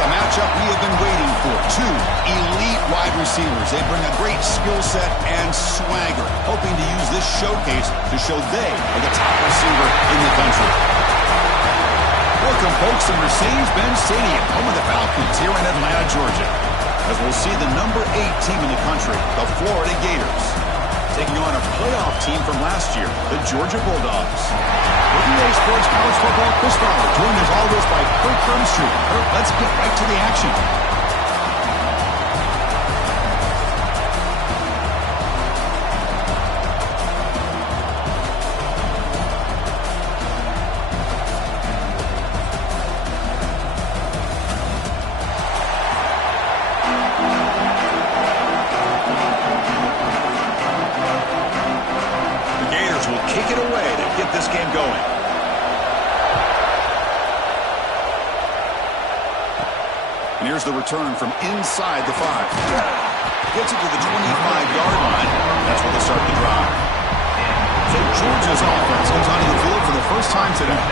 a matchup we have been waiting for. Two elite wide receivers. They bring a great skill set and swagger, hoping to use this showcase to show they are the top receiver in the country. Welcome, folks, to Mercedes-Benz Stadium, home of the Falcons here in Atlanta, Georgia, as we'll see the number 8 team in the country, the Florida Gators, taking on a playoff team from last year, the Georgia Bulldogs. With EA Sports College Football, Chris Fowler, joined as always by Kurt Crumstreet. Kurt, let's get right to the action. The return from inside the 5. Gets it to the 25-yard line. That's where they start the drive. So Georgia's offense comes onto the field for the first time today.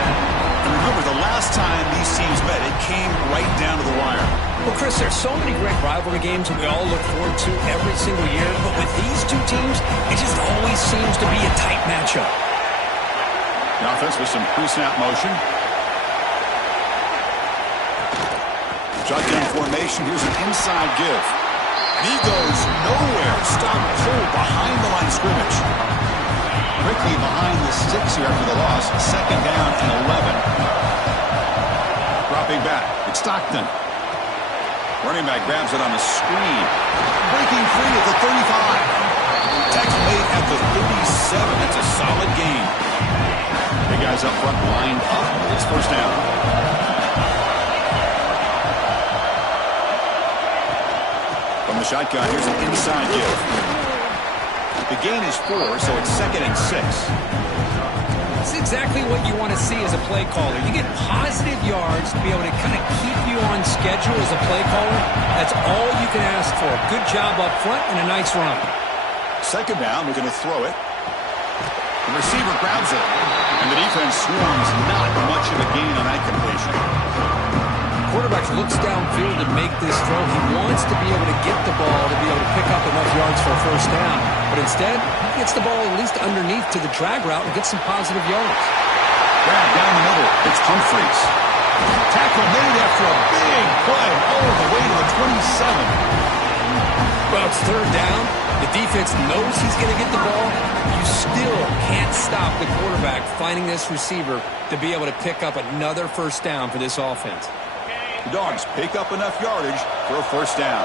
And remember, the last time these teams met, it came right down to the wire. Well, Chris, there's so many great rivalry games that we all look forward to every single year. But with these two teams, it just always seems to be a tight matchup. The offense with some pre-snap motion. Shotgun formation. Here's an inside give. And he goes nowhere. Stop cold behind the line of scrimmage. Quickly behind the sticks here after the loss. Second down and 11. Dropping back. It's Stockton. Running back grabs it on the screen. Breaking free at the 35. Tackle made at the 37. That's a solid gain. The guys up front lined up. It's first down. From the shotgun, here's an inside give. The gain is 4, so it's 2nd and 6. It's exactly what you want to see as a play caller. You get positive yards to be able to kind of keep you on schedule as a play caller. That's all you can ask for. Good job up front and a nice run. Second down, we're going to throw it. The receiver grabs it, and the defense swarms. Not much of a gain on that completion. Quarterback looks downfield to make this throw. He wants to be able to get the ball to be able to pick up enough yards for a first down. But instead, he gets the ball at least underneath to the drag route and gets some positive yards. Grab down the middle. It's Humphreys. Tackle made after a big play all the way to the 27. Well, it's third down. The defense knows he's going to get the ball. You still can't stop the quarterback finding this receiver to be able to pick up another first down for this offense. The Dogs pick up enough yardage for a first down.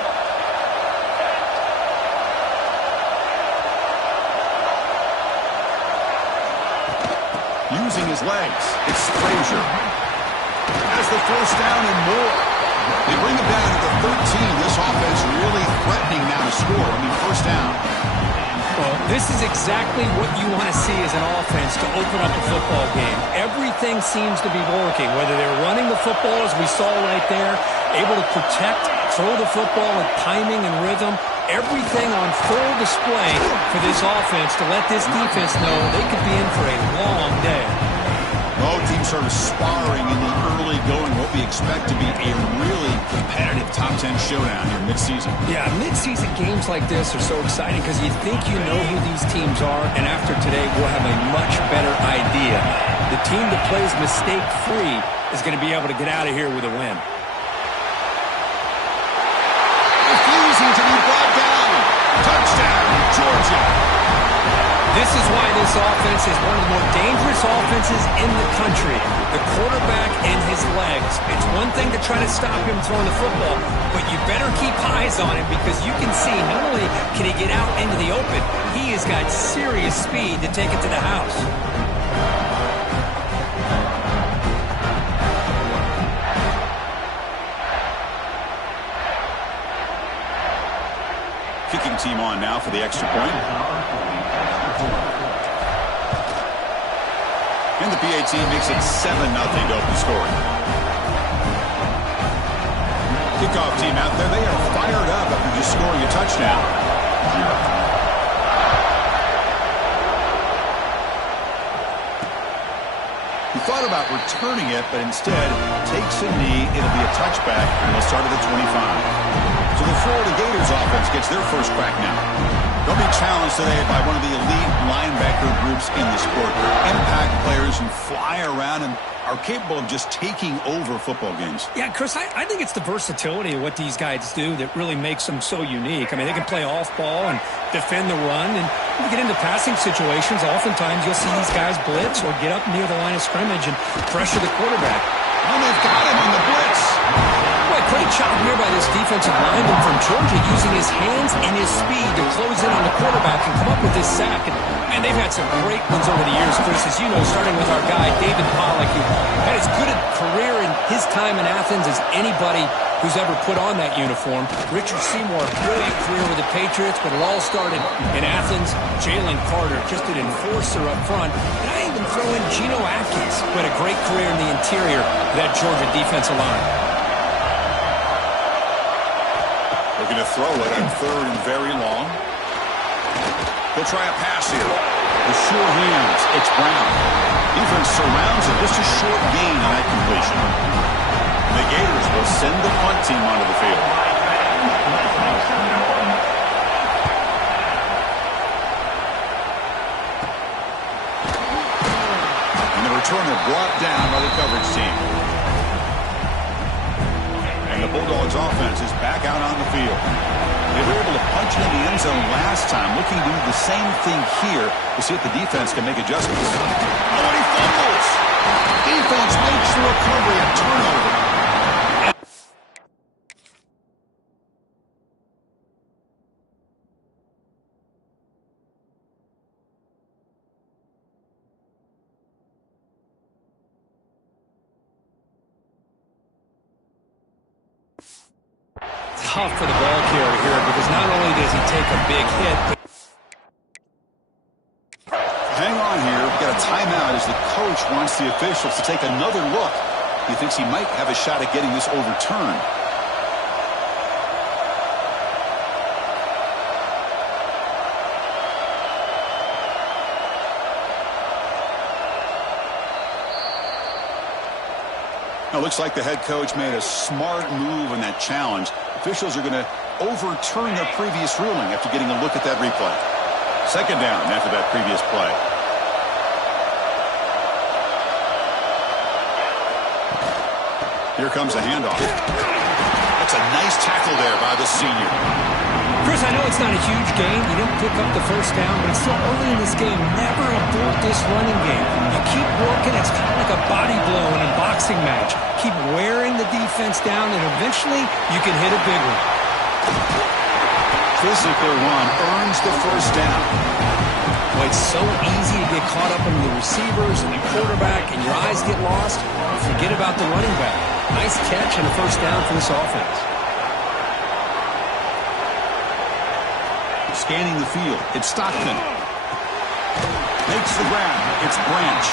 Using his legs, it's Frazier. Has the first down and more. They bring him down at the 13. This offense really threatening now to score. First down. Well, this is exactly what you want to see as an offense to open up a football game. Everything seems to be working, whether they're running the football, as we saw right there, able to protect, throw the football with timing and rhythm. Everything on full display for this offense to let this defense know they could be in for a long day. Both teams sort of sparring in the early going, what we expect to be a really competitive top 10 showdown here mid-season. Yeah, mid-season games like this are so exciting because you think you know who these teams are, and after today we'll have a much better idea. The team that plays mistake-free is going to be able to get out of here with a win. Refusing to be brought down. Touchdown, Georgia. This is why this offense is one of the more dangerous offenses in the country. The quarterback and his legs. It's one thing to try to stop him throwing the football, but you better keep eyes on him because you can see not only can he get out into the open, he has got serious speed to take it to the house. Kicking team on now for the extra point. And the PA team makes it 7-0 to open scoring. Kickoff team out there, they are fired up after just scoring a touchdown. He thought thought about returning it, but instead takes a knee. It'll be a touchback, and they'll start at the 25. So the Florida Gators offense gets their first crack now. They'll be challenged today by one of the elite linebacker groups in the sport. They're impact players who fly around and are capable of just taking over football games. Yeah, Chris, I think it's the versatility of what these guys do that really makes them so unique. I mean, they can play off ball and defend the run, and when you get into passing situations, oftentimes you'll see these guys blitz or get up near the line of scrimmage and pressure the quarterback. Oh, they've got him on the blitz. Boy, great job here by this defensive lineman from Georgia using his hands and his speed to close in on the quarterback and come up with this sack. And they've had some great ones over the years, Chris, as you know, starting with our guy, David Pollack, who had as good a career in his time in Athens as anybody who's ever put on that uniform. Richard Seymour, brilliant career with the Patriots, but it all started in Athens. Jalen Carter, just an enforcer up front. And I even throw in Geno Atkins, who had a great career in the interior of that Georgia defensive line. Looking to throw it on third and very long. He'll try a pass here. With sure hands, it's Brown. Defense surrounds it. Just a short gain on that completion. The Gators will send the punt team onto the field. And the returner brought down by the coverage team. And the Bulldogs offense is back out on the field. They were able to punch it in the end zone last time, looking to do the same thing here to see if the defense can make adjustments. Oh, and he fumbles! Defense makes the recovery, a turnover. Tough for the ball carrier here because not only does he take a big hit, but hang on here. We've got a timeout as the coach wants the officials to take another look. He thinks he might have a shot at getting this overturned. Now, looks like the head coach made a smart move in that challenge. Officials are going to overturn their previous ruling after getting a look at that replay. Second down after that previous play. Here comes a handoff. That's a nice tackle there by the senior. Chris, I know it's not a huge gain. You don't pick up the first down, but it's still early in this game. Never abort this running game. You keep working. It's kind of like a body blow in a boxing match. Keep wearing the defense down, and eventually you can hit a big one. Physical run earns the first down. Boy, it's so easy to get caught up in the receivers and the quarterback, and your eyes get lost. Forget about the running back. Nice catch and a first down for this offense. Scanning the field, it's Stockton. Makes the grab, it's Branch.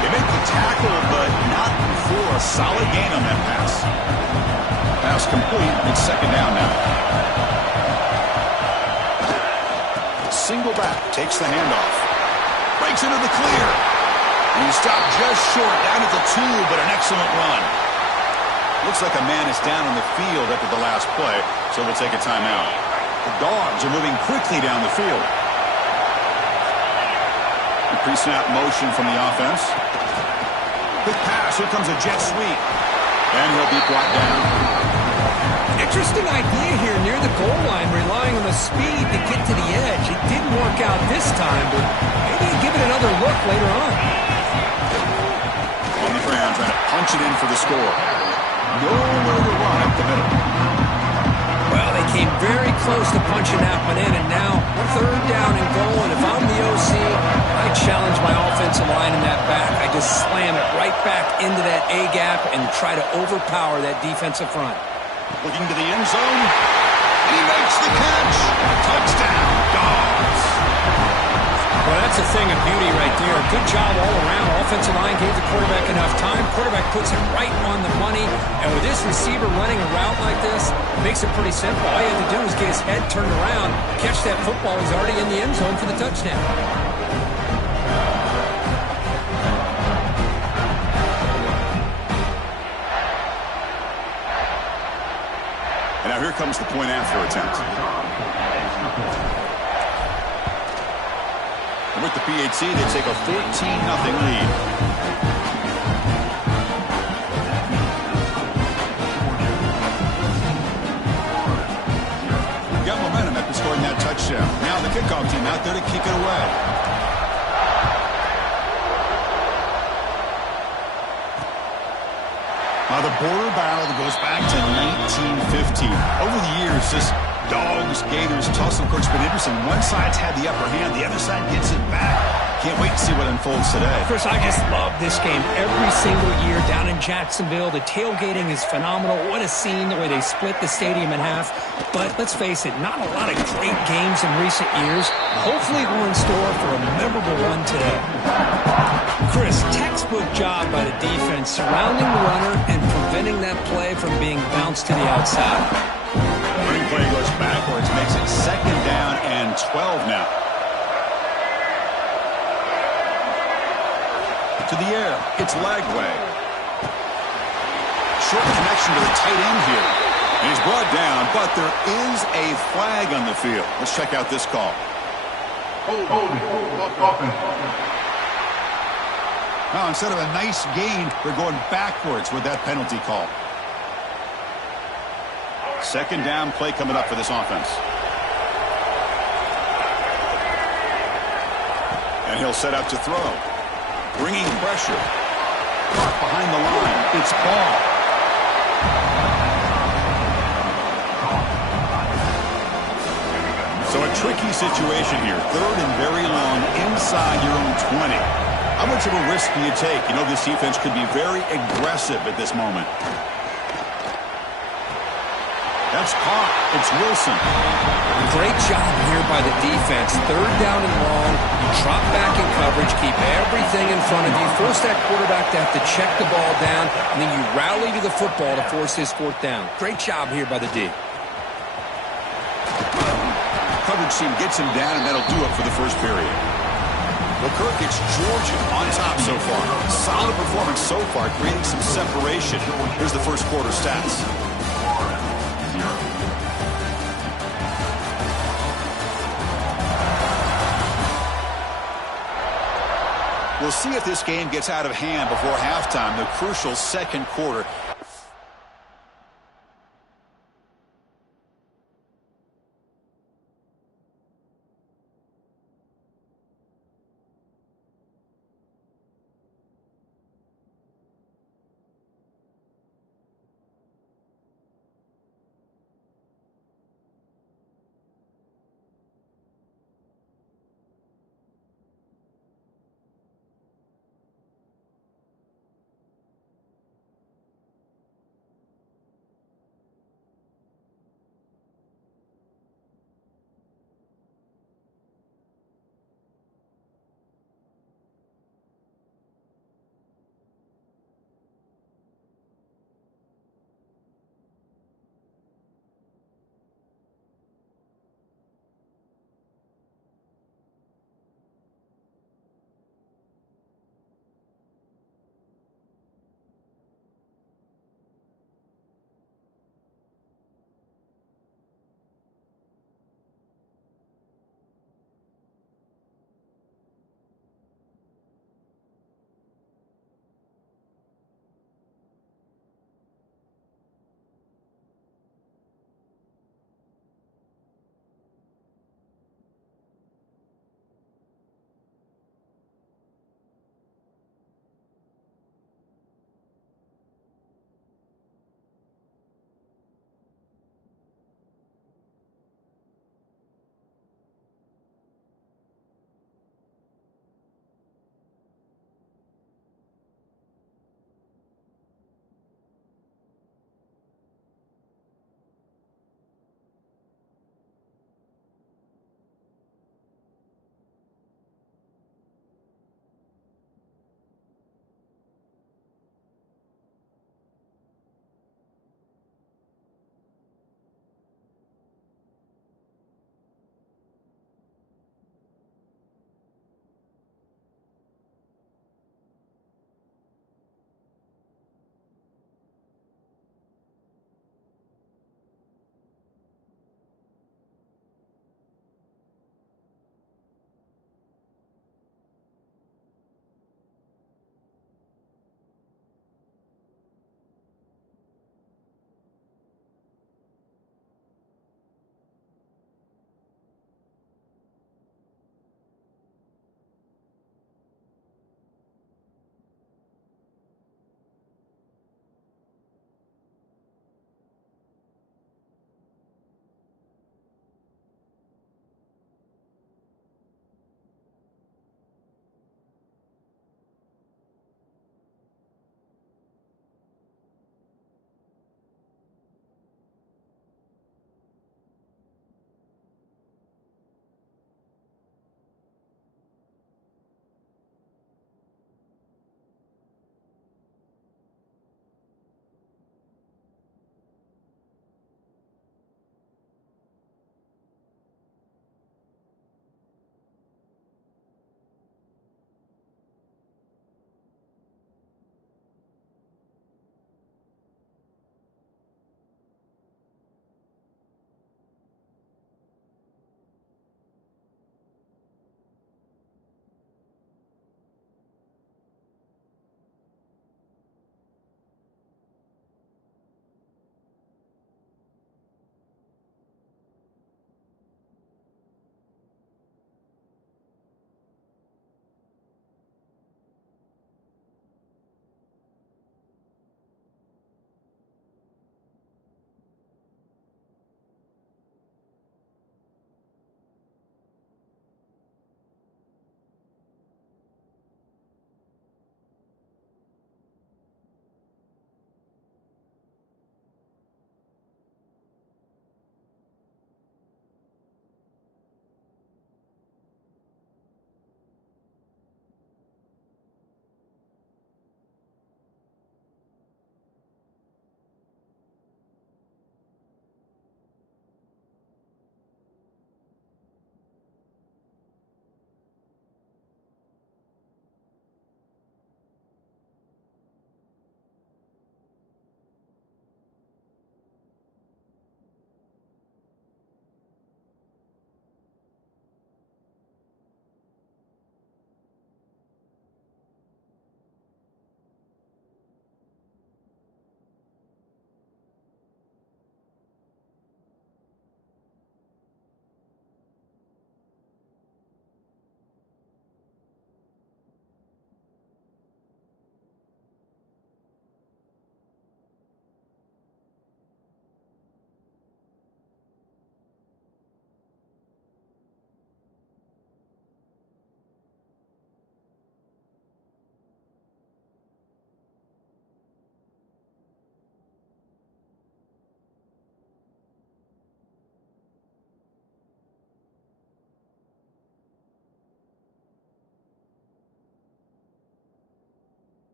They make the tackle, but not for a solid gain on that pass. Pass complete, it's second down now. Single back, takes the handoff. Breaks into the clear. And he stopped just short, down at the 2, but an excellent run. Looks like a man is down on the field after the last play, so we'll take a timeout. The Dogs are moving quickly down the field. The pre-snap motion from the offense. Quick pass. Here comes a jet sweep. And he'll be brought down. Interesting idea here near the goal line, relying on the speed to get to the edge. It didn't work out this time, but maybe give it another look later on. On the ground, trying to punch it in for the score. Nowhere to run up the middle. Well, they came very close to punching that one in, and now third down and goal. And if I'm the OC, I challenge my offensive line in that back. I just slam it right back into that A-gap and try to overpower that defensive front. Looking to the end zone. And he makes the catch. Touchdown, Dogs. Well, that's a thing of beauty right there. Good job all around. Offensive line gave the quarterback enough time. Quarterback puts it right on the money. And with this receiver running a route like this, it makes it pretty simple. All you have to do is get his head turned around, catch that football. He's already in the end zone for the touchdown. comes the point after attempt. And with the PAT, they take a 14-0 lead. Got momentum after scoring that touchdown. Now the kickoff team out there to kick it away. The border battle goes back to 1915. Over the years, this Dogs, Gators, tussle, of course, been interesting. One side's had the upper hand, the other side gets it back. Can't wait to see what unfolds today. Chris, I just love this game every single year down in Jacksonville. The tailgating is phenomenal. What a scene, the way they split the stadium in half. But let's face it, not a lot of great games in recent years. Hopefully we're in store for a memorable one today. Chris, textbook job by the defense surrounding the runner and preventing that play from being bounced to the outside. Running play goes backwards, makes it 2nd down and 12 now. To the air, it's Lagway. Short connection to the tight end here. And he's brought down, but there is a flag on the field. Let's check out this call. Now, instead of a nice gain, they're going backwards with that penalty call. 2nd down play coming up for this offense. And he'll set up to throw. Bringing pressure. Caught behind the line. It's ball. So a tricky situation here. 3rd and very long inside your own 20. How much of a risk do you take? You know, this defense could be very aggressive at this moment. That's caught. It's Wilson. Great job here by the defense. 3rd down and long. You drop back in coverage, keep everything in front of you, force that quarterback to have to check the ball down, and then you rally to the football to force his 4th down. Great job here by the D. Coverage team gets him down, and that'll do it for the first period. Kirk, it's Georgia on top so far. Solid performance so far, creating some separation. Here's the first quarter stats. We'll see if this game gets out of hand before halftime, the crucial 2nd quarter.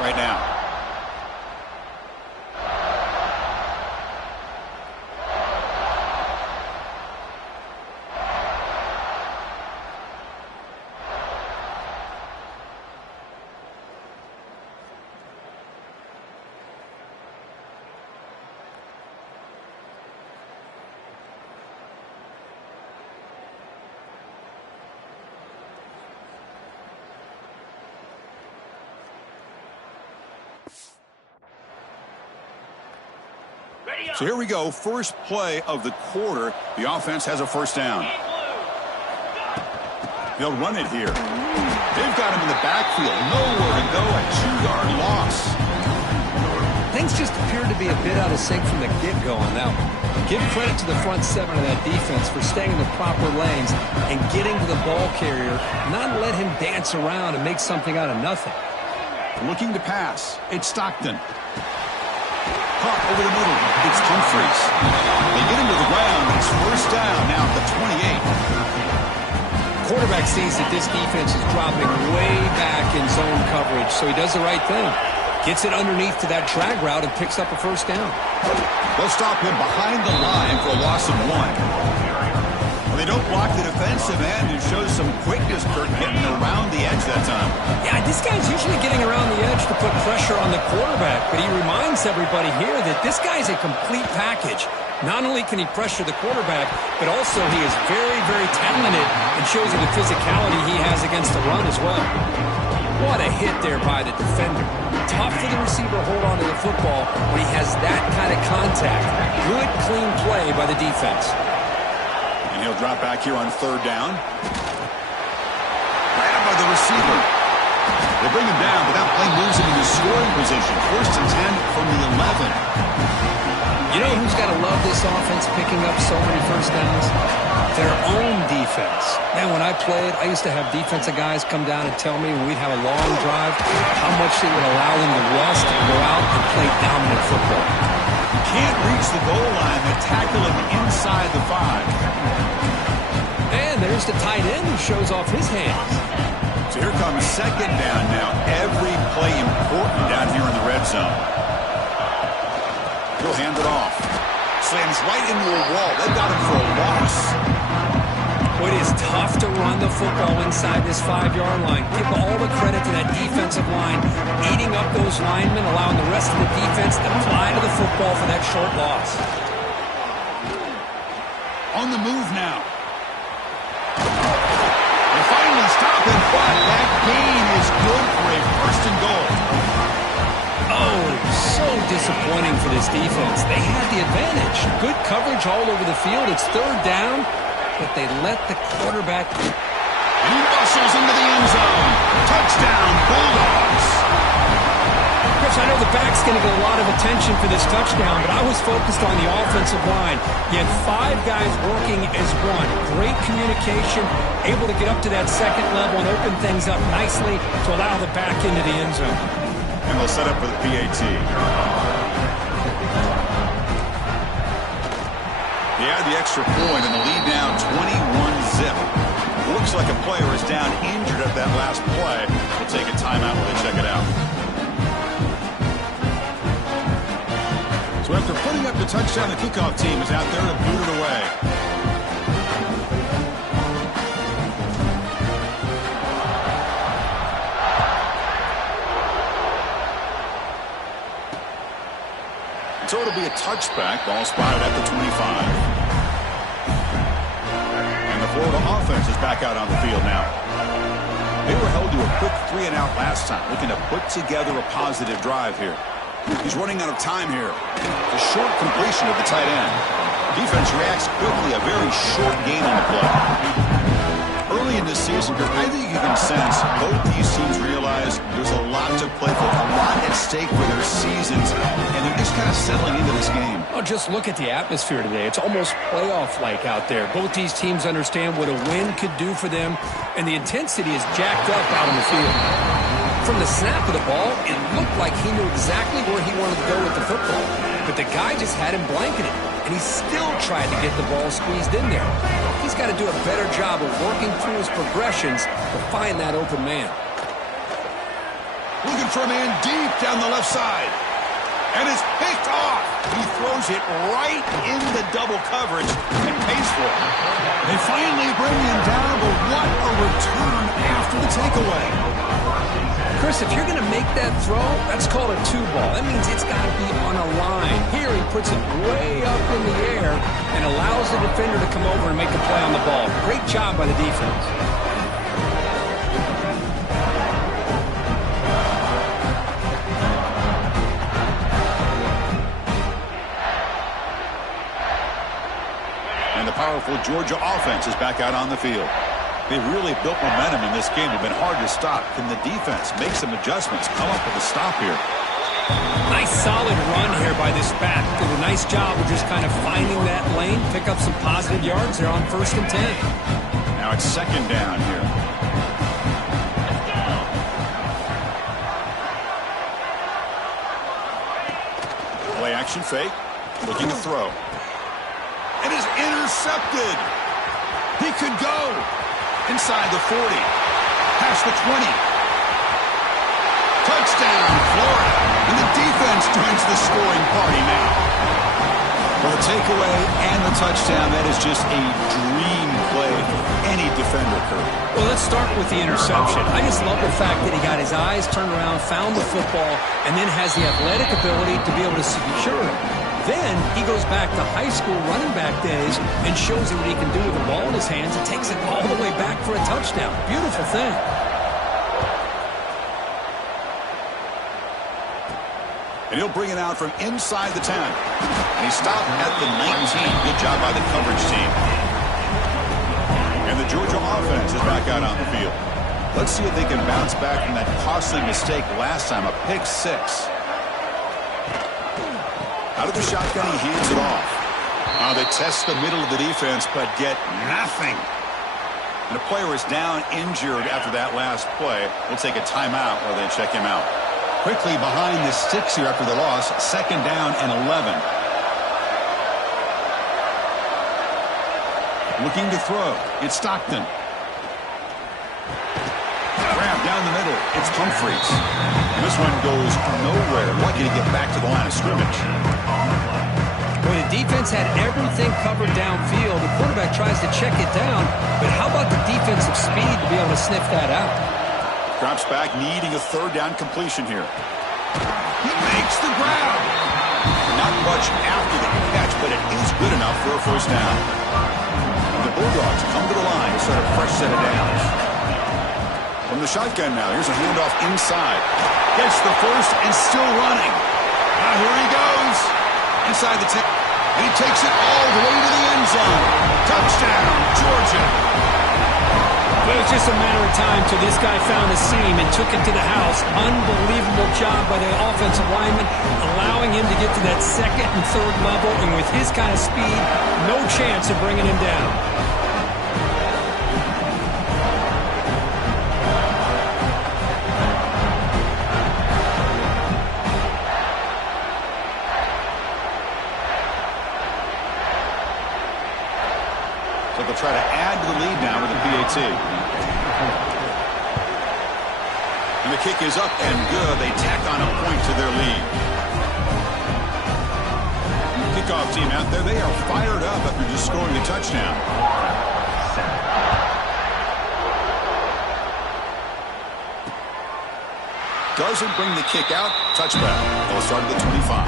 right now. So here we go, first play of the quarter. The offense has a first down. They'll run it here. They've got him in the backfield. Nowhere to go, a 2-yard loss. Things just appeared to be a bit out of sync from the get-go on that one. Give credit to the front seven of that defense for staying in the proper lanes and getting to the ball carrier, not let him dance around and make something out of nothing. Looking to pass. It's Stockton. Caught over the middle. It's Humphries. They get him to the ground. It's first down now at the 28. Quarterback sees that this defense is dropping way back in zone coverage, so he does the right thing. Gets it underneath to that drag route and picks up a first down. They'll stop him behind the line for a loss of 1. Well, they don't block the defensive end. It shows some quickness, Kurt, getting around the edge that time. Yeah, this guy's usually getting around the edge to put pressure on the quarterback, but he reminds everybody here that this guy's a complete package. Not only can he pressure the quarterback, but also he is very, very talented and shows you the physicality he has against the run as well. What a hit there by the defender. Tough for the receiver to hold on to the football when he has that kind of contact. Good, clean play by the defense. And he'll drop back here on third down. Grabbed by the receiver. They bring him down, but that play moves him into scoring position. First and 10 from the 11. You know who's got to love this offense picking up so many first downs? Their own defense. Man, when I played, I used to have defensive guys come down and tell me when we'd have a long drive how much it would allow them to rest and go out and play dominant football. You can't reach the goal line. They tackle him inside the 5. And there's the tight end who shows off his hands. So here comes second down now. Every play important down here in the red zone. He'll hand it off. Slams right into a wall. They've got him for a loss. It is tough to run the football inside this 5-yard line. Give all the credit to that defensive line, eating up those linemen, allowing the rest of the defense to fly to the football for that short loss. On the move now. They finally stop him, but that gain is good for a first and goal. Oh, so disappointing for this defense. They had the advantage. Good coverage all over the field. It's third down, but they let the quarterback. And he muscles into the end zone. Touchdown, Bulldogs. Chris, I know the back's going to get a lot of attention for this touchdown, but I was focused on the offensive line. You had 5 guys working as one. Great communication, able to get up to that second level and open things up nicely to allow the back into the end zone. And they'll set up for the PAT. They add the extra point and the lead now 21-zip. Looks like a player is down injured at that last play. We'll take a timeout while they check it out. So after putting up the touchdown, the kickoff team is out there to boot it away. So it'll be a touchback. Ball spotted at the 25. And the Florida offense is back out on the field now. They were held to a quick 3-and-out last time, looking to put together a positive drive here. He's running out of time here. A short completion of the tight end. Defense reacts quickly. A very short gain on the play. Early in this season, I think you can sense both these teams realize there's a lot to play for, a lot at stake for their seasons, and they're just kind of settling into this game. Oh, just look at the atmosphere today. It's almost playoff-like out there. Both these teams understand what a win could do for them, and the intensity is jacked up out on the field. From the snap of the ball, it looked like he knew exactly where he wanted to go with the football, but the guy just had him blanketed, and he still tried to get the ball squeezed in there. He's got to do a better job of working through his progressions to find that open man. Looking for a man deep down the left side. And it's picked off. He throws it right in the double coverage and pays for it. They finally bring him down, but what a return after the takeaway. Chris, if you're going to make that throw, that's called a two-ball. That means it's got to be on a line. Here he puts it way up in the air and allows the defender to come over and make a play on the ball. Great job by the defense. And the powerful Georgia offense is back out on the field. They've really built momentum in this game. It's been hard to stop. Can the defense make some adjustments, come up with a stop here? Nice solid run here by this back. Did a nice job of just kind of finding that lane, pick up some positive yards. They're on 1st and 10. Now it's 2nd down here. Play action fake. Looking to throw. And is intercepted. He could go. Inside the 40. Past the 20. Touchdown, Florida. And the defense joins the scoring party now. Well, the takeaway and the touchdown, that is just a dream play for any defender, Kurt. Well, let's start with the interception. I just love the fact that he got his eyes turned around, found the football, and then has the athletic ability to be able to secure it. Then he goes back to high school running back days and shows you what he can do with the ball in his hands and takes it all the way back for a touchdown. Beautiful thing. And he'll bring it out from inside the 10. And he stopped at the 19. Good job by the coverage team. And the Georgia offense is back out on the field. Let's see if they can bounce back from that costly mistake last time, a pick 6. Out of the shotgun, he hands it off. They test the middle of the defense, but get nothing. And the player is down injured after that last play. We'll take a timeout while they check him out. Quickly behind the sticks here after the loss. 2nd down and 11. Looking to throw. It's Stockton. Grab down the middle. It's Humphreys. And this one goes nowhere. Lucky to get back to the line of scrimmage. When the defense had everything covered downfield, the quarterback tries to check it down, but how about the defensive speed to be able to sniff that out? Drops back, needing a 3rd down completion here. He makes the grab. Not much after the catch, but it is good enough for a 1st down. And the Bulldogs come to the line to start a fresh set of downs. From the shotgun now, here's a handoff inside. Gets the 1st and still running. Now here he goes. Inside the 10. And he takes it all the way to the end zone. Touchdown, Georgia. Well, it was just a matter of time till this guy found a seam and took it to the house. Unbelievable job by the offensive lineman, allowing him to get to that 2nd and 3rd level. And with his kind of speed, no chance of bringing him down. So they'll try to add to the lead now with a PAT. And the kick is up and good. They tack on a point to their lead. Kickoff team out there, they are fired up after just scoring a touchdown. Doesn't bring the kick out. Touchback. They'll start at the 25.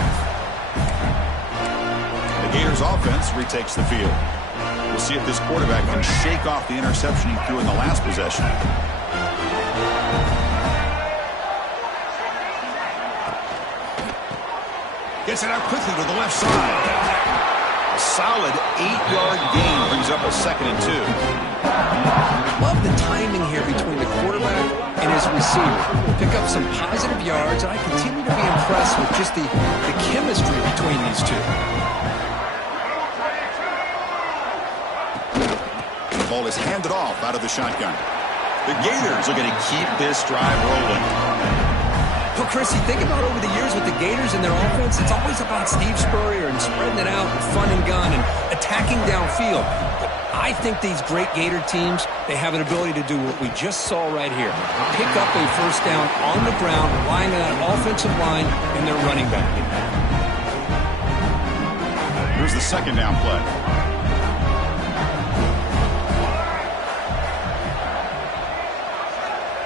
The Gators offense retakes the field. We'll see if this quarterback can shake off the interception he threw in the last possession. Gets it out quickly to the left side. A solid 8-yard gain brings up a 2nd and 2. Love the timing here between the quarterback and his receiver. Pick up some positive yards, and I continue to be impressed with just the chemistry between these two. The ball is handed off out of the shotgun. The Gators are going to keep this drive rolling. Well, Chris, you think about over the years with the Gators and their offense, it's always about Steve Spurrier and spreading it out and fun and gun and attacking downfield. But I think these great Gator teams, they have an ability to do what we just saw right here. Pick up a first down on the ground, relying on that offensive line and their running back. Here's the second down play.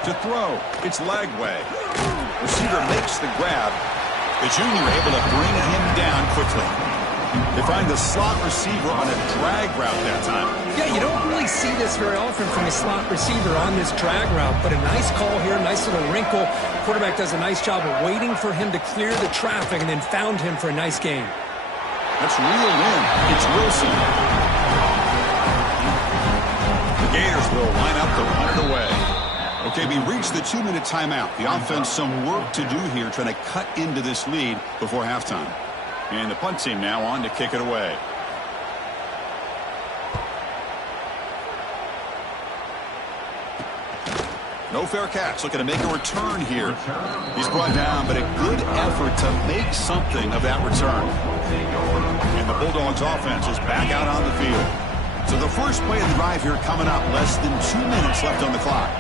To throw, it's Lagway. Receiver makes the grab. The junior able to bring him down quickly. They find the slot receiver on a drag route that time. Yeah, you don't really see this very often from a slot receiver on this drag route, but a nice call here, nice little wrinkle. Quarterback does a nice job of waiting for him to clear the traffic and then found him for a nice gain. That's reeled in. It's Wilson. The Gators will line up to run it away. Okay, we reached the 2-minute timeout. The offense some work to do here, trying to cut into this lead before halftime. And the punt team now on to kick it away. No fair catch, looking to make a return here. He's brought down, but a good effort to make something of that return. And the Bulldogs offense is back out on the field. So the first play of the drive here coming up, less than 2 minutes left on the clock.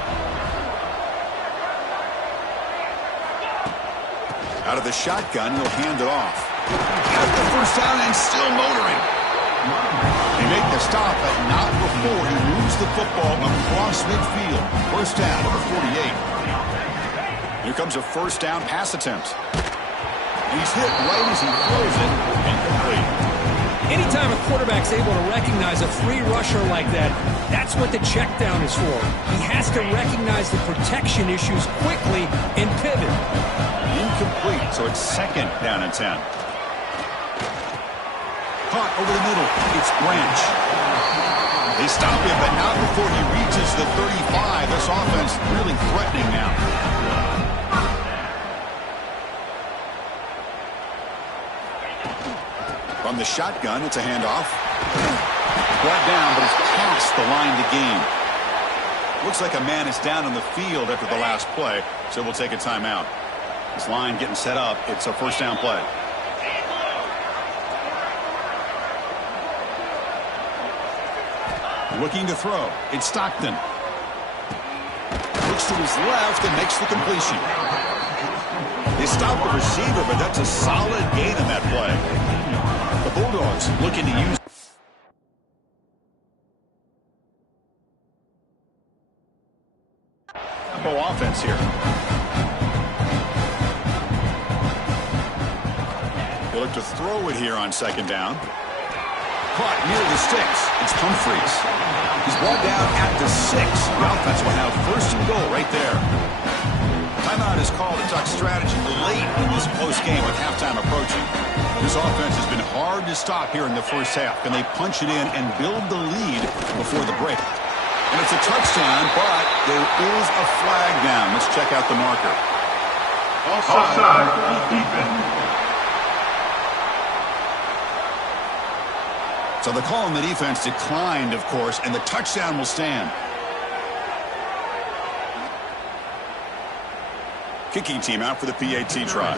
Out of the shotgun, he'll hand it off. Got the first down and still motoring. They make the stop, but not before he moves the football across midfield. First down, number 48. Here comes a first down pass attempt. He's hit right as he throws it, incomplete. Anytime a quarterback's able to recognize a free rusher like that, that's what the check down is for. He has to recognize the protection issues quickly and pivot. Incomplete, so it's second down and 10. Caught over the middle. It's Branch. They stop him, but not before he reaches the 35. This offense really threatening now. From the shotgun, it's a handoff. Brought down, but it's past the line to gain. Looks like a man is down on the field after the last play, so we'll take a timeout. This line getting set up. It's a first down play. Looking to throw. It's Stockton. Looks to his left and makes the completion. They stop the receiver, but that's a solid gain on that play. The Bulldogs looking to use tempo offense here. They look to throw it here on second down. Caught near the sticks. It's Humphreys. He's brought down at the 6. The offense will have first and goal right there. Timeout is called to talk strategy late in this close game with halftime approaching. This offense has been hard to stop here in the first half. Can they punch it in and build the lead before the break? And it's a touchdown, but there is a flag down. Let's check out the marker. Offside defense. So the call on the defense declined, of course, and the touchdown will stand. Kicking team out for the PAT try.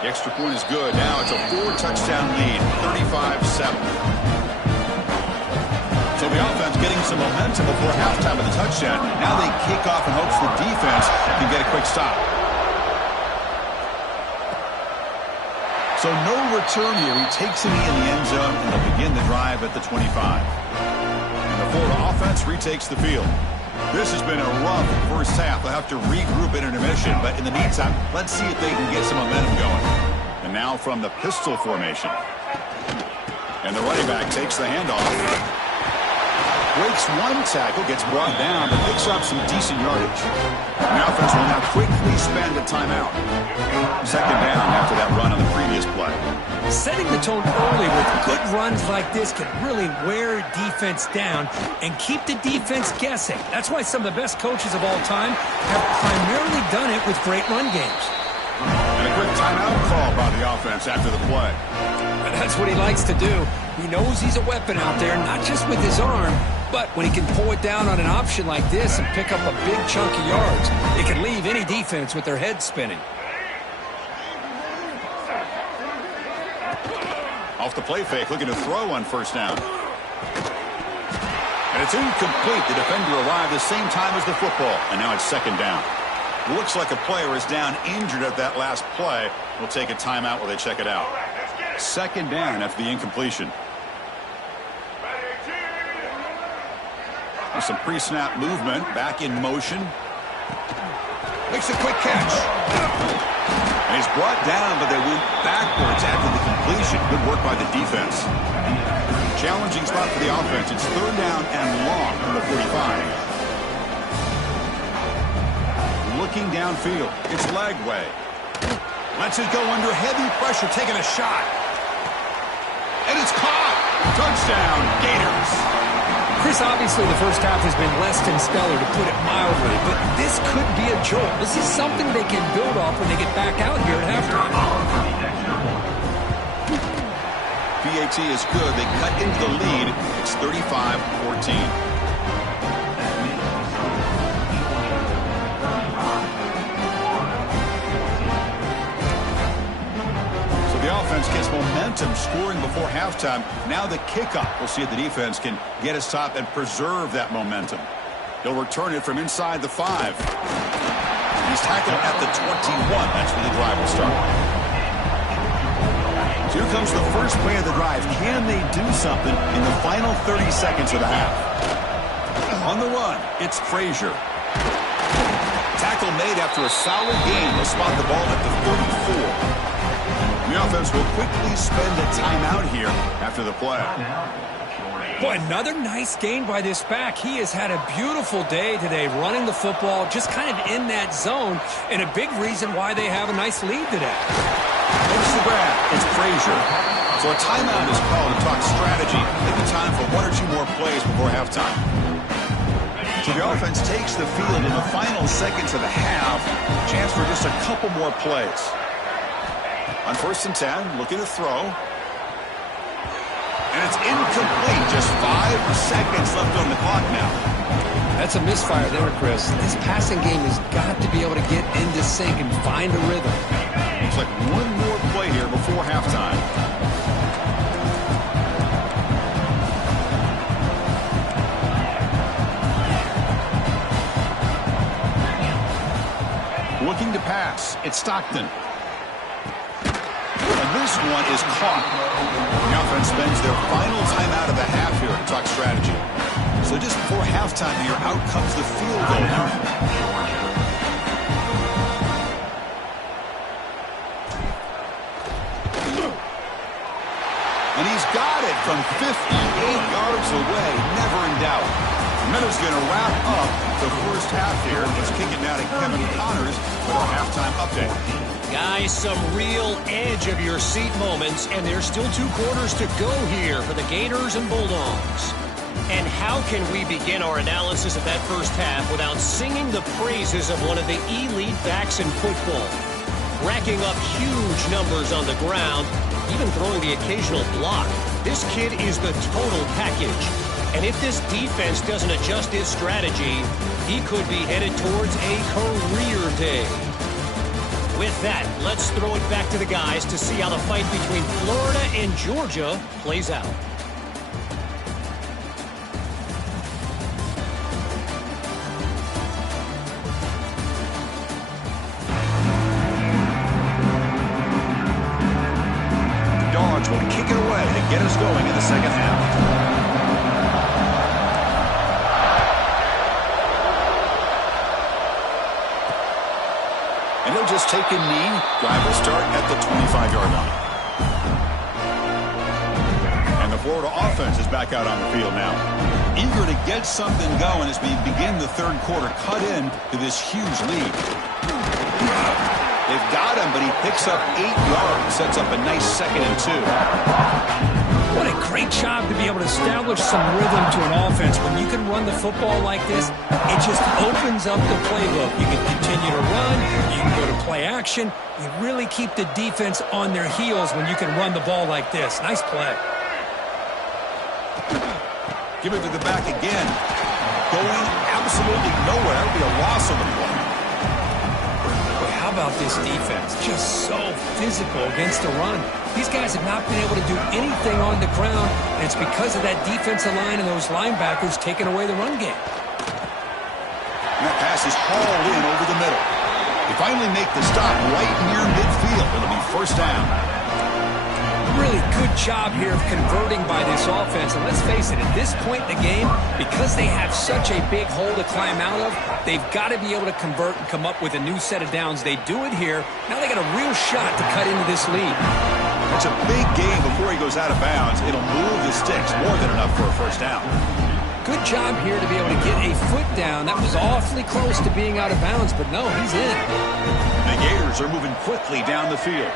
The extra point is good. Now it's a 4-touchdown lead, 35-7. So the offense getting some momentum before halftime of the touchdown. Now they kick off in hopes the defense can get a quick stop. So no return here. He takes it in the end zone, and they'll begin the drive at the 25. And the Florida offense retakes the field. This has been a rough first half. They'll have to regroup in intermission, but in the meantime, let's see if they can get some momentum going. And now from the pistol formation. And the running back takes the handoff. Breaks one tackle, gets brought down, but picks up some decent yardage. The offense will now quickly spend a timeout. Second down after that run on the previous play. Setting the tone early with good runs like this can really wear defense down and keep the defense guessing. That's why some of the best coaches of all time have primarily done it with great run games. And a quick timeout call by the offense after the play. And that's what he likes to do. He knows he's a weapon out there, not just with his arm, but when he can pull it down on an option like this and pick up a big chunk of yards, it can leave any defense with their head spinning. Off the play fake, looking to throw on first down. And it's incomplete. The defender arrived the same time as the football, and now it's second down. Looks like a player is down injured at that last play. We'll take a timeout while they check it out. Second down after the incompletion. There's some pre-snap movement. Back in motion. Makes a quick catch. And he's brought down, but they went backwards after the completion. Good work by the defense. Challenging spot for the offense. It's third down and long from the 45. Looking downfield. It's Lagway. Lets it go under heavy pressure, taking a shot. And it's caught. Touchdown, Gators. Chris, obviously the first half has been less than stellar, to put it mildly, but this could be a jolt. This is something they can build off when they get back out here at halftime. PAT is good. They cut into the lead. It's 35-14. The offense gets momentum scoring before halftime. Now the kickoff. We'll see if the defense can get his top and preserve that momentum. He'll return it from inside the 5. He's tackled at the 21. That's where the drive will start. So here comes the first play of the drive. Can they do something in the final 30 seconds of the half? On the run, it's Frazier. Tackle made after a solid gain. They'll spot the ball at the 34. The offense will quickly spend a timeout here after the play. Boy, another nice gain by this back. He has had a beautiful day today running the football, just kind of in that zone, and a big reason why they have a nice lead today. There's the grab. It's Frazier. So a timeout is called to talk strategy. Maybe time for one or two more plays before halftime. So the offense takes the field in the final seconds of the half. Chance for just a couple more plays. On first and 10, looking to throw. And it's incomplete. Just 5 seconds left on the clock now. That's a misfire there, Chris. This passing game has got to be able to get into sync and find a rhythm. Looks like one more play here before halftime. Looking to pass. It's Stockton. This one is caught. The offense spends their final timeout of the half here to talk strategy. So just before halftime here, out comes the field goal. And he's got it from 58 yards away. Never in doubt. Minutes going to wrap up the first half here. Let's kick it now to Kevin Connors with our halftime update. Guys, some real edge-of-your-seat moments, and there's still 2 quarters to go here for the Gators and Bulldogs. And how can we begin our analysis of that first half without singing the praises of one of the elite backs in football? Racking up huge numbers on the ground, even throwing the occasional block. This kid is the total package. And if this defense doesn't adjust its strategy, he could be headed towards a career day. With that, let's throw it back to the guys to see how the fight between Florida and Georgia plays out. The Dogs will kick it away to get us going in the second half. And he'll just take a knee. Drive will start at the 25-yard line. And the Florida offense is back out on the field now. Eager to get something going as we begin the third quarter. Cut in to this huge lead. They've got him, but he picks up 8 yards. Sets up a nice 2nd and 2. What a great job to be able to establish some rhythm to an offense. When you can run the football like this, it just opens up the playbook. You can continue to run. You can go to play action. You really keep the defense on their heels when you can run the ball like this. Nice play. Give it to the back again. Going absolutely nowhere. It'll be a loss of the play. How about this defense? Just so physical against the run. These guys have not been able to do anything on the ground, and it's because of that defensive line and those linebackers taking away the run game. And that pass is hauled in over the middle. They finally make the stop right near midfield. It'll be first down. Really good job here of converting by this offense. And let's face it, at this point in the game, because they have such a big hole to climb out of, they've got to be able to convert and come up with a new set of downs. They do it here. Now they got a real shot to cut into this lead. It's a big gain before he goes out of bounds. It'll move the sticks more than enough for a first down. Good job here to be able to get a foot down. That was awfully close to being out of bounds, but no, he's in. The Gators are moving quickly down the field.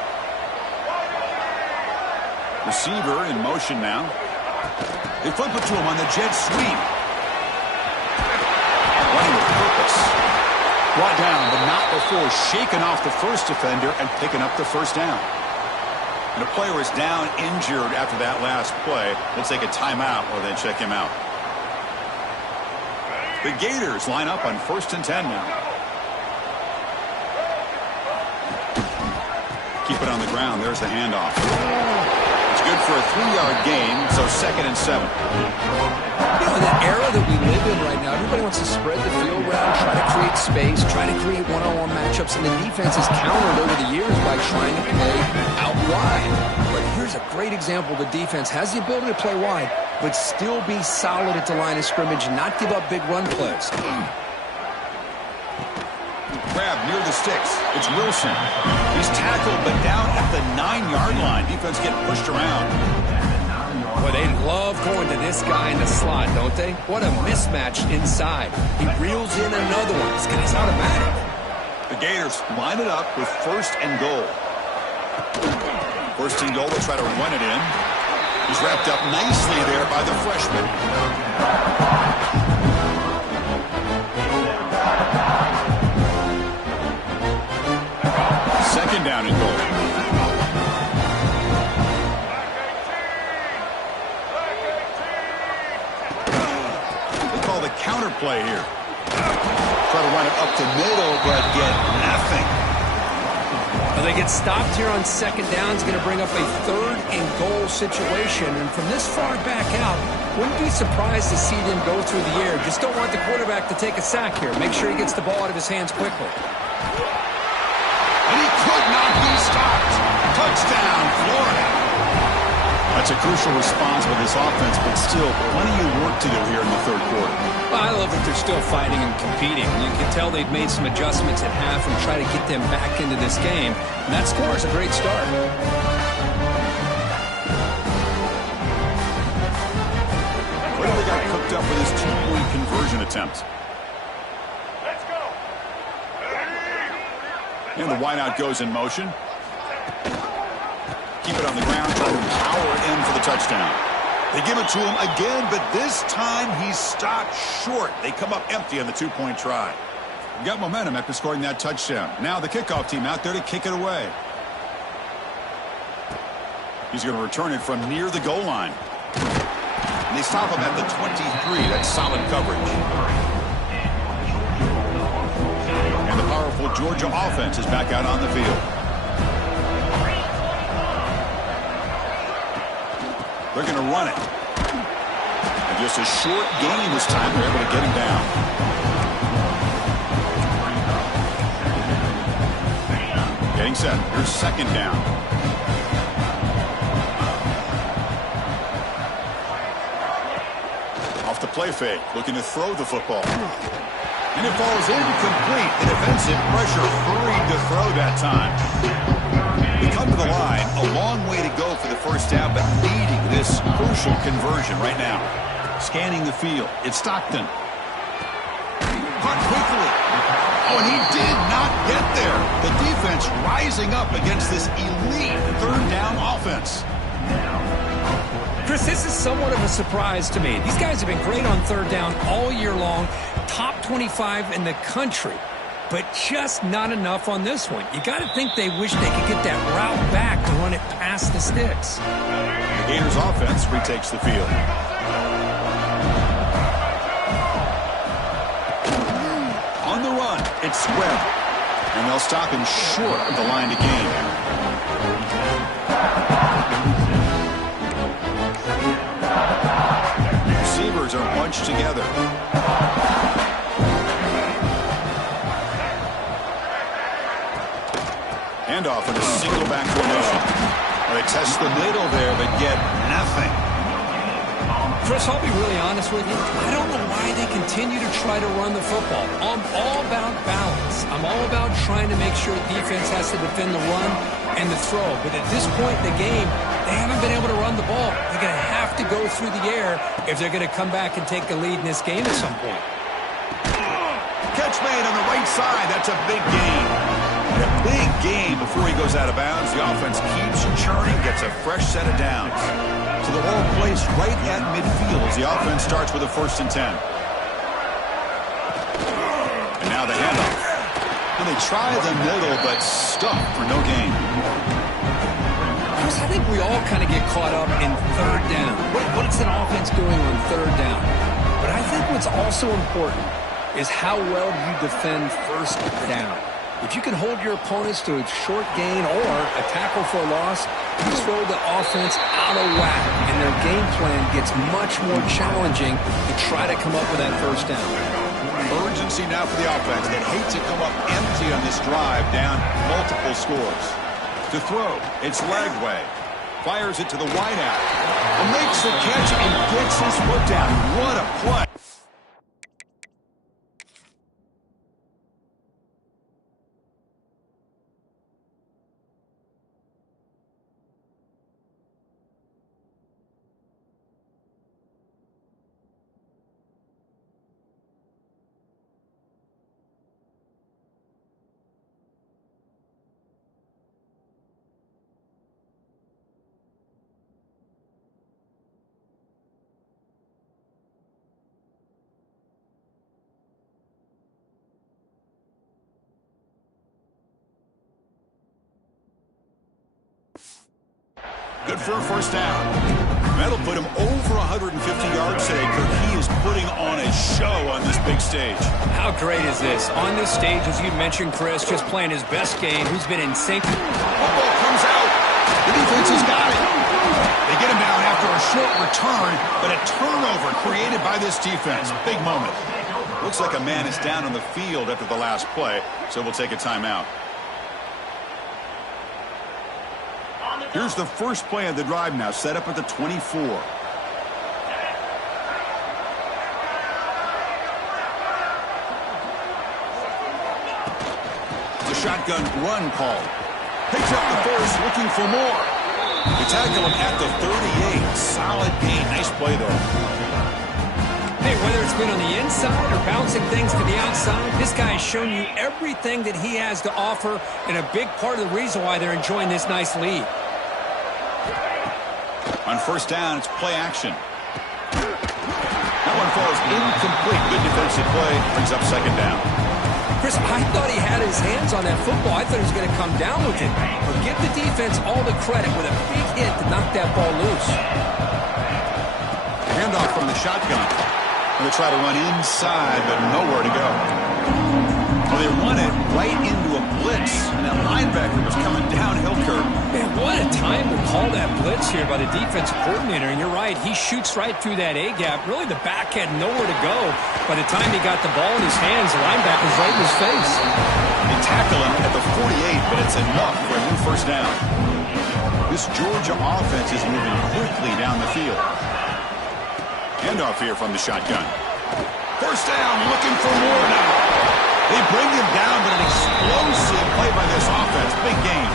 Receiver in motion now. They flip it to him on the jet sweep. Running with purpose. Brought down, but not before shaking off the first defender and picking up the first down. And a player is down injured after that last play. We'll take a timeout or then check him out. The Gators line up on 1st and 10 now. Keep it on the ground. There's the handoff. Good for a 3-yard gain, so 2nd and 7. You know, in the era that we live in right now, everybody wants to spread the field around, try to create space, try to create one-on-one matchups, and the defense has countered over the years by trying to play out wide. But here's a great example. The defense has the ability to play wide, but still be solid at the line of scrimmage and not give up big run plays. Grab near the sticks. It's Wilson. He's tackled, but down at the 9-yard line. Defense getting pushed around. Well, they love going to this guy in the slot, don't they? What a mismatch inside. He reels in another one. This guy's automatic. The Gators line it up with 1st and goal. 1st and goal, they'll try to run it in. He's wrapped up nicely there by the freshman. 2nd down and goal. They call the counter play here. Try to run it up the middle, but get nothing. Well, they get stopped here on 2nd down. It's going to bring up a 3rd and goal situation. And from this far back out, wouldn't be surprised to see them go through the air. Just don't want the quarterback to take a sack here. Make sure he gets the ball out of his hands quickly. And he could not be stopped. Touchdown, Florida. That's a crucial response with this offense, but still plenty of work to do here in the 3rd quarter. Well, I love that they're still fighting and competing. You can tell they've made some adjustments at half and try to get them back into this game. And that score is a great start. What have they got cooked up with this 2-point conversion attempt? And the wideout goes in motion. Keep it on the ground, try to power in for the touchdown. They give it to him again, but this time he's stopped short. They come up empty on the 2-point try. Got momentum after scoring that touchdown. Now the kickoff team out there to kick it away. He's going to return it from near the goal line. And they stop him at the 23. That's solid coverage. And the powerful Georgia offense is back out on the field. They're going to run it. And just a short gain this time. They're able to get him down. Getting set. Here's 2nd down. Off the play fake. Looking to throw the football. And it falls incomplete. The defensive pressure hurried to throw that time. We come to the line. A long way to go for the first down, but needing this crucial conversion right now. Scanning the field. It's Stockton. Caught quickly. Oh, and he did not get there. The defense rising up against this elite 3rd down offense. Chris, this is somewhat of a surprise to me. These guys have been great on 3rd down all year long. Top 25 in the country. But just not enough on this one. You got to think they wish they could get that route back to run it past the sticks. The Gators offense retakes the field. On the run, it's Webb. And they'll stop him short of the line to gain. Receivers are bunched together. Handoff in a single back formation. They test the middle there, but get nothing. Chris, I'll be really honest with you. I don't know why they continue to try to run the football. I'm all about balance. I'm all about trying to make sure defense has to defend the run and the throw. But at this point in the game, they haven't been able to run the ball. They're going to have to go through the air if they're going to come back and take the lead in this game at some point. Catch made on the right side. That's a big gain. And a big gain before he goes out of bounds. The offense keeps churning, gets a fresh set of downs. So the ball placed right at midfield as the offense starts with a 1st and 10. And now the handoff. And they try the middle, but stuck for no gain. Chris, I think we all kind of get caught up in 3rd down. What is an offense doing on 3rd down? But I think what's also important is how well you defend 1st down. If you can hold your opponents to a short gain or a tackle for a loss, you throw the offense out of whack, and their game plan gets much more challenging to try to come up with that 1st down. Urgency now for the offense. They'd hate to come up empty on this drive, down multiple scores. To throw, it's Lagway. Fires it to the wideout. And makes the catch and gets his foot down. What a play. Good for a 1st down. That'll put him over 150 yards today. Kirk, he is putting on a show on this big stage. How great is this? On this stage, as you mentioned, Chris, just playing his best game. He's been in sync. Football comes out. The defense has got it. They get him down after a short return, but a turnover created by this defense. Big moment. Looks like a man is down on the field after the last play, so we'll take a timeout. Here's the first play of the drive now, set up at the 24. The shotgun run call. Picks up the first, looking for more. They tackle him at the 38. Solid gain. Nice play, though. Hey, whether it's been on the inside or bouncing things to the outside, this guy has shown you everything that he has to offer, and a big part of the reason why they're enjoying this nice lead. On 1st down, it's play action. That one falls incomplete. Good defensive play. Brings up 2nd down. Chris, I thought he had his hands on that football. I thought he was going to come down with it. But give the defense all the credit with a big hit to knock that ball loose. Handoff from the shotgun. They try to run inside, but nowhere to go. Well, they run it right into a blitz, and that linebacker was coming downhill, Kirk. Man, what a time to call that blitz here by the defensive coordinator. And you're right, he shoots right through that A-gap. Really, the back had nowhere to go. By the time he got the ball in his hands, the linebacker's right in his face. They tackle him at the 48, but it's enough for a new 1st down. This Georgia offense is moving quickly down the field. Handoff here from the shotgun. 1st down, looking for more now. They bring him down, but an explosive play by this offense. Big game.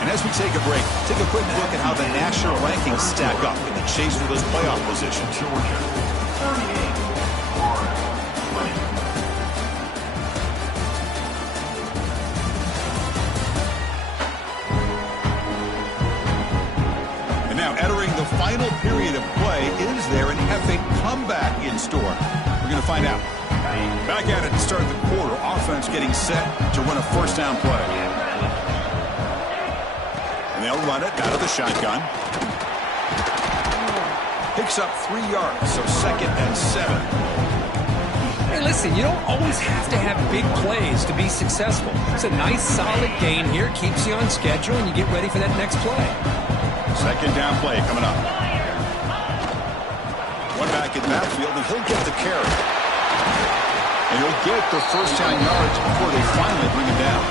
And as we take a break, take a quick look at how the national rankings stack up in the chase for those playoff positions. Georgia, 38, Florida, 20. Entering the final period of play, is there an FA comeback in store? We're going to find out. Back at it to start the quarter. Offense getting set to run a 1st down play. And they'll run it out of the shotgun. Picks up 3 yards, so 2nd and 7. Hey, listen, you don't always have to have big plays to be successful. It's a nice, solid gain here. Keeps you on schedule, and you get ready for that next play. 2nd down play coming up. One back in that field, and he'll get the carry. And he'll get the first down yards before they finally bring him down.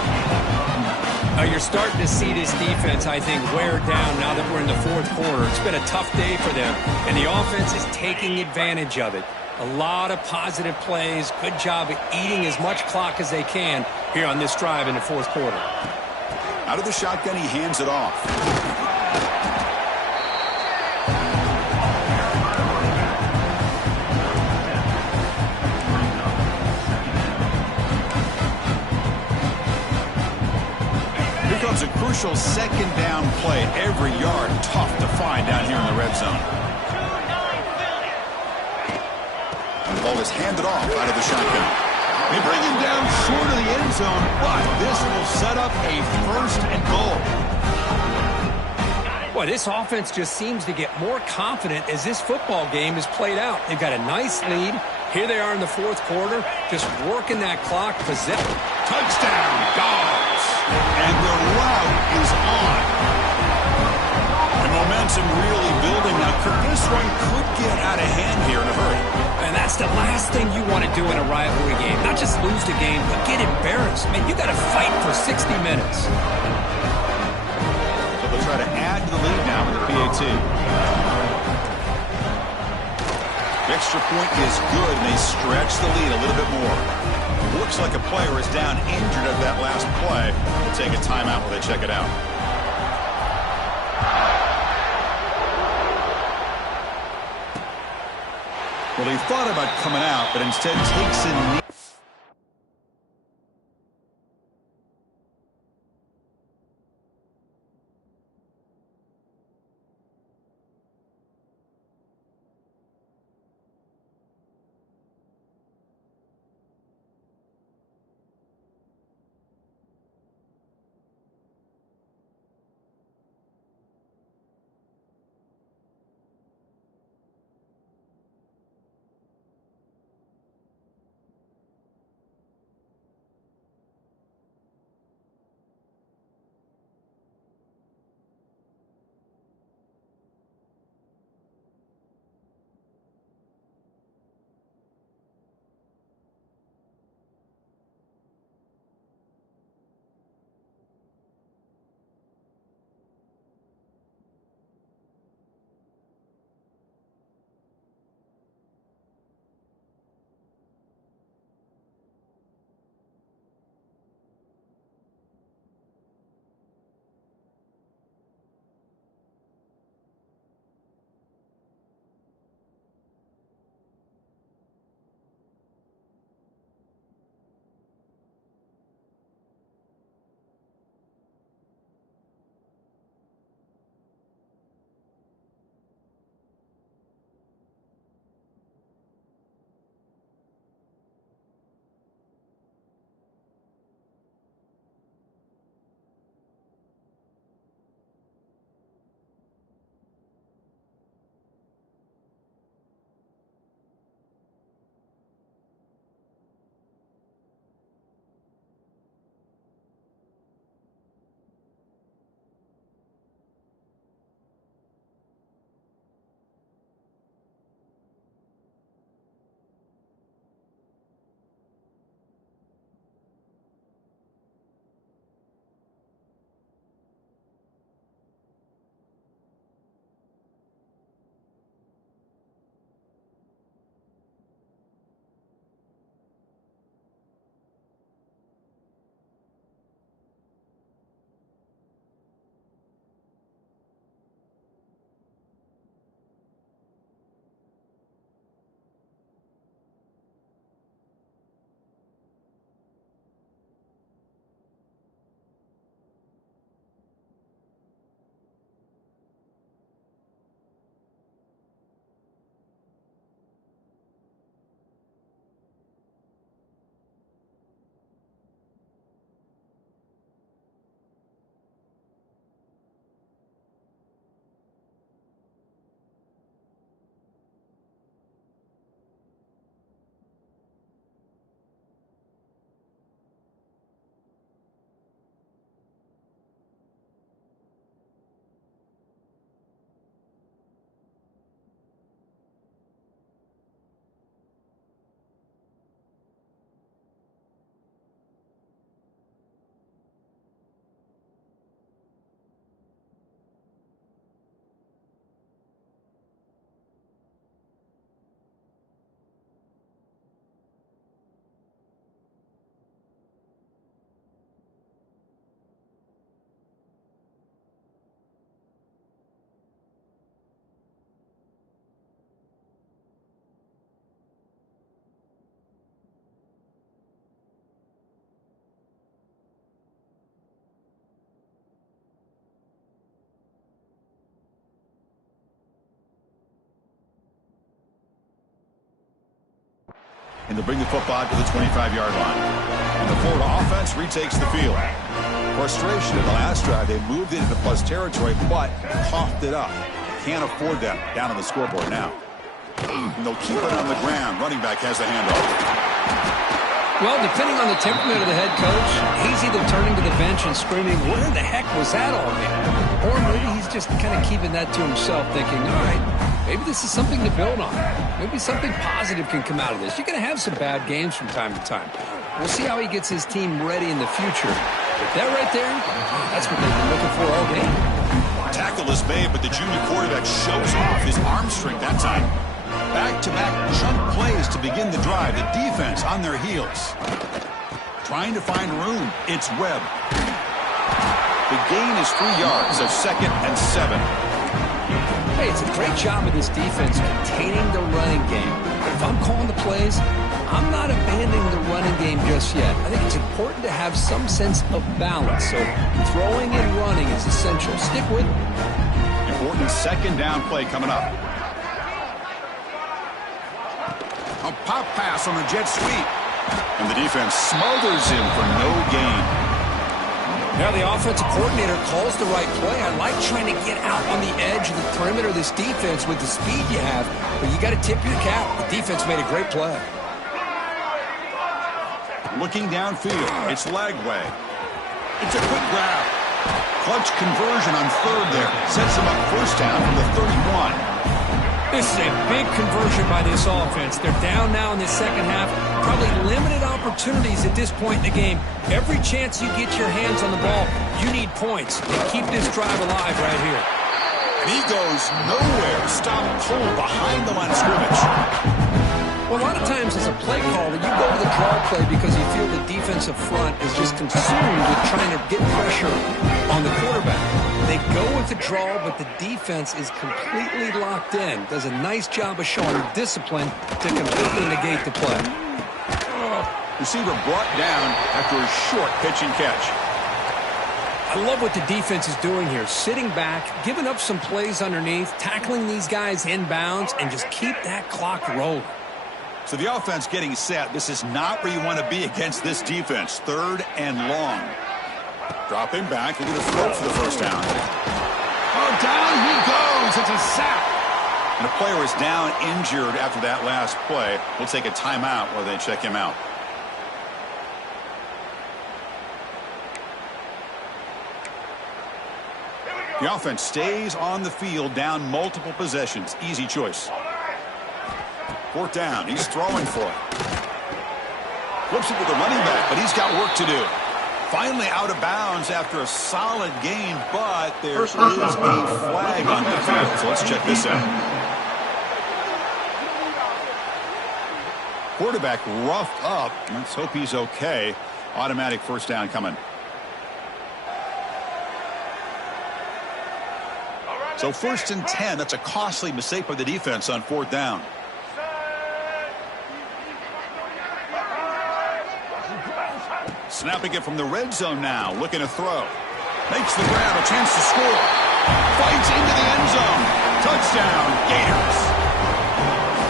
You're starting to see this defense, I think, wear down now that we're in the 4th quarter. It's been a tough day for them, and the offense is taking advantage of it. A lot of positive plays. Good job at eating as much clock as they can here on this drive in the 4th quarter. Out of the shotgun, he hands it off. A crucial 2nd down play. Every yard tough to find down here in the red zone. And the ball is handed off out of the shotgun. They bring him down short of the end zone, but this will set up a 1st and goal. Boy, this offense just seems to get more confident as this football game is played out. They've got a nice lead. Here they are in the 4th quarter, just working that clock. Touchdown, Dogs! And the route is on. The momentum really building. Now, this one could get out of hand here in a hurry. And that's the last thing you want to do in a rivalry game. Not just lose the game, but get embarrassed. I mean, you got to fight for 60 minutes. So they'll try to add to the lead now with the PAT. The extra point is good, and they stretch the lead a little bit more. Looks like a player is down injured at that last play. We'll take a timeout while they check it out. Well, he thought about coming out, but instead takes a knee. and to bring the football to the 25-yard line. And the Florida offense retakes the field. Frustration in the last drive. They moved it into plus territory, but coughed it up. Can't afford that down on the scoreboard now. And they'll keep it on the ground. Running back has the handoff. Well, depending on the temperament of the head coach, he's either turning to the bench and screaming, "Where the heck was that all mean?" Or maybe he's just kind of keeping that to himself, thinking, all right, maybe this is something to build on. Maybe something positive can come out of this. You're going to have some bad games from time to time. We'll see how he gets his team ready in the future. But that right there, that's what they've been looking for all game. Tackle is made, but the junior quarterback shows off his arm strength that time. Back-to-back chunk plays to begin the drive. The defense on their heels. Trying to find room. It's Webb. The gain is 3 yards, so 2nd and 7. Hey, it's a great job of this defense containing the running game. If I'm calling the plays, I'm not abandoning the running game just yet. I think it's important to have some sense of balance. So throwing and running is essential. Stick with it. Important 2nd down play coming up. A pop pass on the jet sweep. And the defense smothers him for no gain. Now the offensive coordinator calls the right play. I like trying to get out on the edge of the perimeter of this defense with the speed you have. But you got to tip your cap. The defense made a great play. Looking downfield. It's Lagway. It's a quick grab. Clutch conversion on 3rd there. Sets him up 1st down from the 31. This is a big conversion by this offense. They're down now in the second half. Probably limited opportunities at this point in the game. Every chance you get your hands on the ball, you need points. Keep this drive alive right here. And he goes nowhere. Stop cold behind the line of scrimmage. Well, a lot of times as a play caller, you go to the draw play because you feel the defensive front is just consumed with trying to get pressure on the quarterback. They go with the draw, but the defense is completely locked in. Does a nice job of showing discipline to completely negate the play. Receiver brought down after a short pitch and catch. I love what the defense is doing here. Sitting back, giving up some plays underneath, tackling these guys inbounds, and just keep that clock rolling. So the offense getting set. This is not where you want to be against this defense. 3rd and long. Dropping back, looking to throw for the 1st down. Oh, down he goes. It's a sack. And the player is down injured after that last play. We'll take a timeout while they check him out. The offense stays on the field, down multiple possessions. Easy choice. 4th down. He's throwing for it. Flips it to the running back, but he's got work to do. Finally out of bounds after a solid gain, but there is a flag on the field. So let's check this out. Quarterback roughed up. Let's hope he's okay. Automatic 1st down coming. So 1st and 10. That's a costly mistake by the defense on 4th down. Snapping it from the red zone now. Looking to throw. Makes the grab. A chance to score. Fights into the end zone. Touchdown, Gators.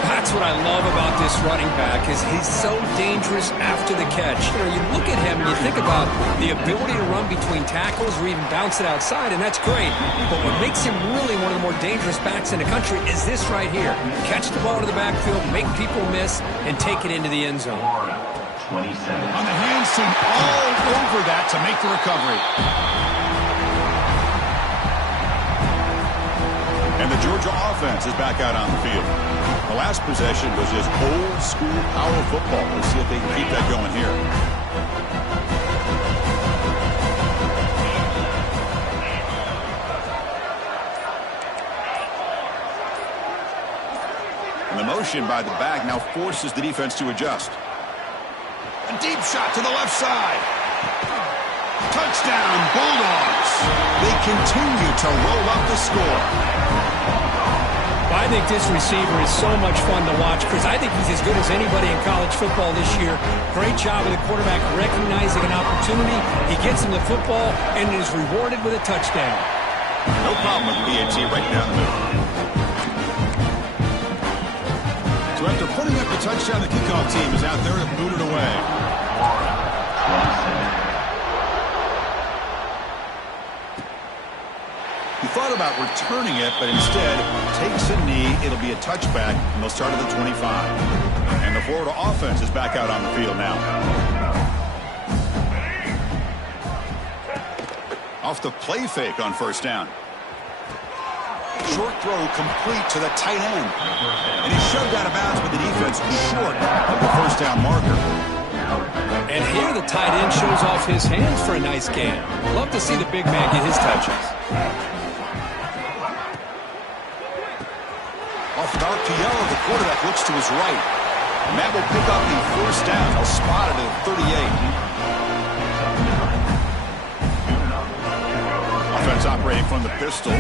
That's what I love about this running back is he's so dangerous after the catch. You know, you look at him and you think about the ability to run between tackles or even bounce it outside, and that's great. But what makes him really one of the more dangerous backs in the country is this right here. Catch the ball to the backfield, make people miss, and take it into the end zone. 27. On the hands team all over that to make the recovery. And the Georgia offense is back out on the field. The last possession was just old school power football. Let's see if they can keep that going here. And the motion by the back now forces the defense to adjust. A deep shot to the left side. Touchdown, Bulldogs. They continue to roll up the score. I think this receiver is so much fun to watch because I think he's as good as anybody in college football this year. Great job of the quarterback recognizing an opportunity. He gets him the football and is rewarded with a touchdown. No problem with PAT right down the middle. So after putting up the a touchdown. The kickoff team is out there to boot it away. He thought about returning it, but instead takes a knee. It'll be a touchback, and they'll start at the 25. And the Florida offense is back out on the field now. Off the play fake on first down. Short throw complete to the tight end. And he shoved out of bounds, but the defense was short of the first down marker. And here the tight end shows off his hands for a nice gain. Love to see the big man get his touches. Off dark to yellow, the quarterback looks to his right. And that will pick up the first down. He'll spot it at 38. Offense operating from the pistol.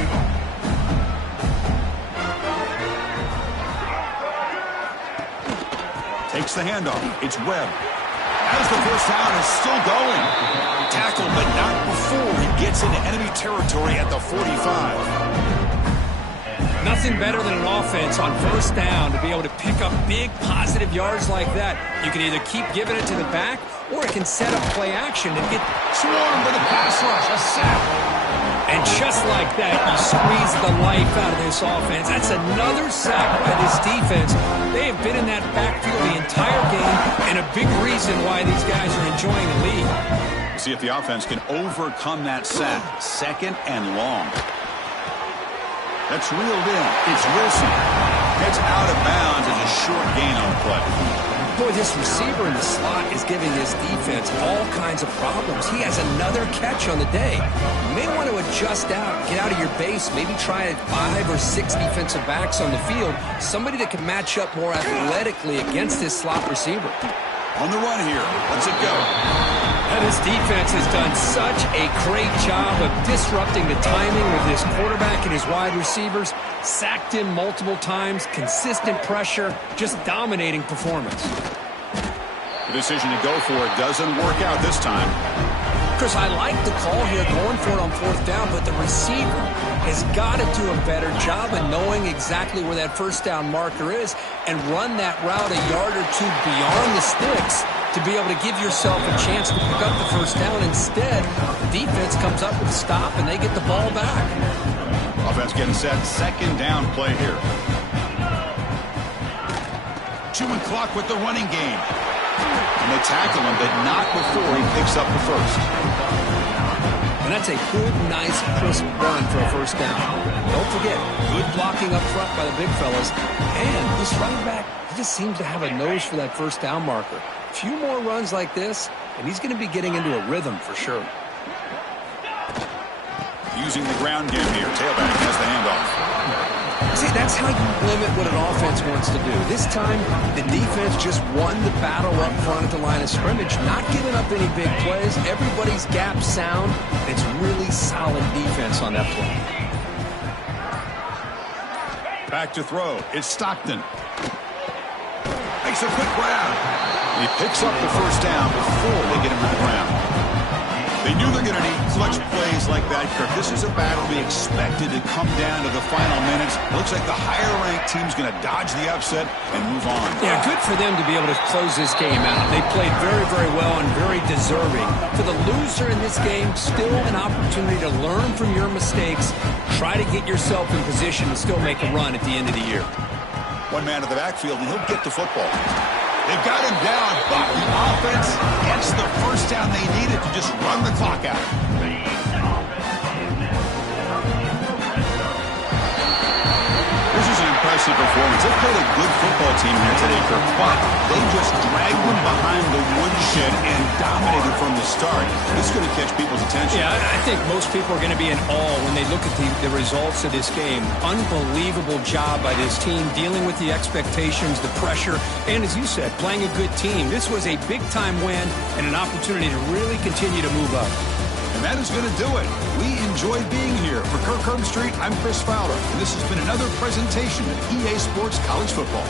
Takes the handoff. It's Webb. As the first down is still going. Tackled, but not before he gets into enemy territory at the 45. Nothing better than an offense on first down to be able to pick up big positive yards like that. You can either keep giving it to the back, or it can set up play action and get swarmed by the pass rush. A sack. And just like that, you squeeze the life out of this offense. That's another sack by this defense. They have been in that backfield the entire game, and a big reason why these guys are enjoying the lead. See if the offense can overcome that sack. Second and long. That's reeled in. It's Wilson. Gets out of bounds as a short gain on the play. Boy, this receiver in the slot is giving this defense all kinds of problems. He has another catch on the day. You may want to adjust out, get out of your base, maybe try 5 or 6 defensive backs on the field, somebody that can match up more athletically against this slot receiver. On the run here. Let's it go. And this defense has done such a great job of disrupting the timing with his quarterback and his wide receivers. Sacked him multiple times, consistent pressure, just dominating performance. The decision to go for it doesn't work out this time. Chris, I like the call here, going for it on fourth down, but the receiver has got to do a better job of knowing exactly where that first down marker is and run that route a yard or two beyond the sticks to be able to give yourself a chance to pick up the first down. Instead, the defense comes up with a stop, and they get the ball back. Offense getting set. Second down play here. Chewing clock with the running game. And they tackle him, but not before he picks up the first. And that's a good, nice, crisp run for a first down. Don't forget, good blocking up front by the big fellas. And this running back, he just seems to have a nose for that first down marker. A few more runs like this, and he's going to be getting into a rhythm for sure. Using the ground game here. Tailback has the handoff. See, that's how you limit what an offense wants to do. This time, the defense just won the battle up front at the line of scrimmage, not giving up any big plays. Everybody's gap sound. It's really solid defense on that play. Back to throw. It's Stockton. Makes a quick grab. He picks up the first down before they get him to the ground. They knew they're going to need clutch plays like that, Kirk. This is a battle we expected to come down to the final minutes. It looks like the higher-ranked team's going to dodge the upset and move on. Yeah, good for them to be able to close this game out. They played very, very well and very deserving. For the loser in this game, still an opportunity to learn from your mistakes, try to get yourself in position to still make a run at the end of the year. One man in the backfield, and he'll get the football. They've got him down, but the offense gets the first down they needed to just run the clock out. This is an impressive performance. They played a good football team here today, Kirk, but they just dragged them behind the woodshed and dominated from the start. This is going to catch people's attention. Yeah, I think most people are going to be in awe when they look at the results of this game. Unbelievable job by this team, dealing with the expectations, the pressure, and as you said, playing a good team. This was a big-time win and an opportunity to really continue to move up. And that is going to do it. We enjoyed being here. For Kirk Herbstreit, I'm Chris Fowler, and this has been another presentation of EA Sports College Football.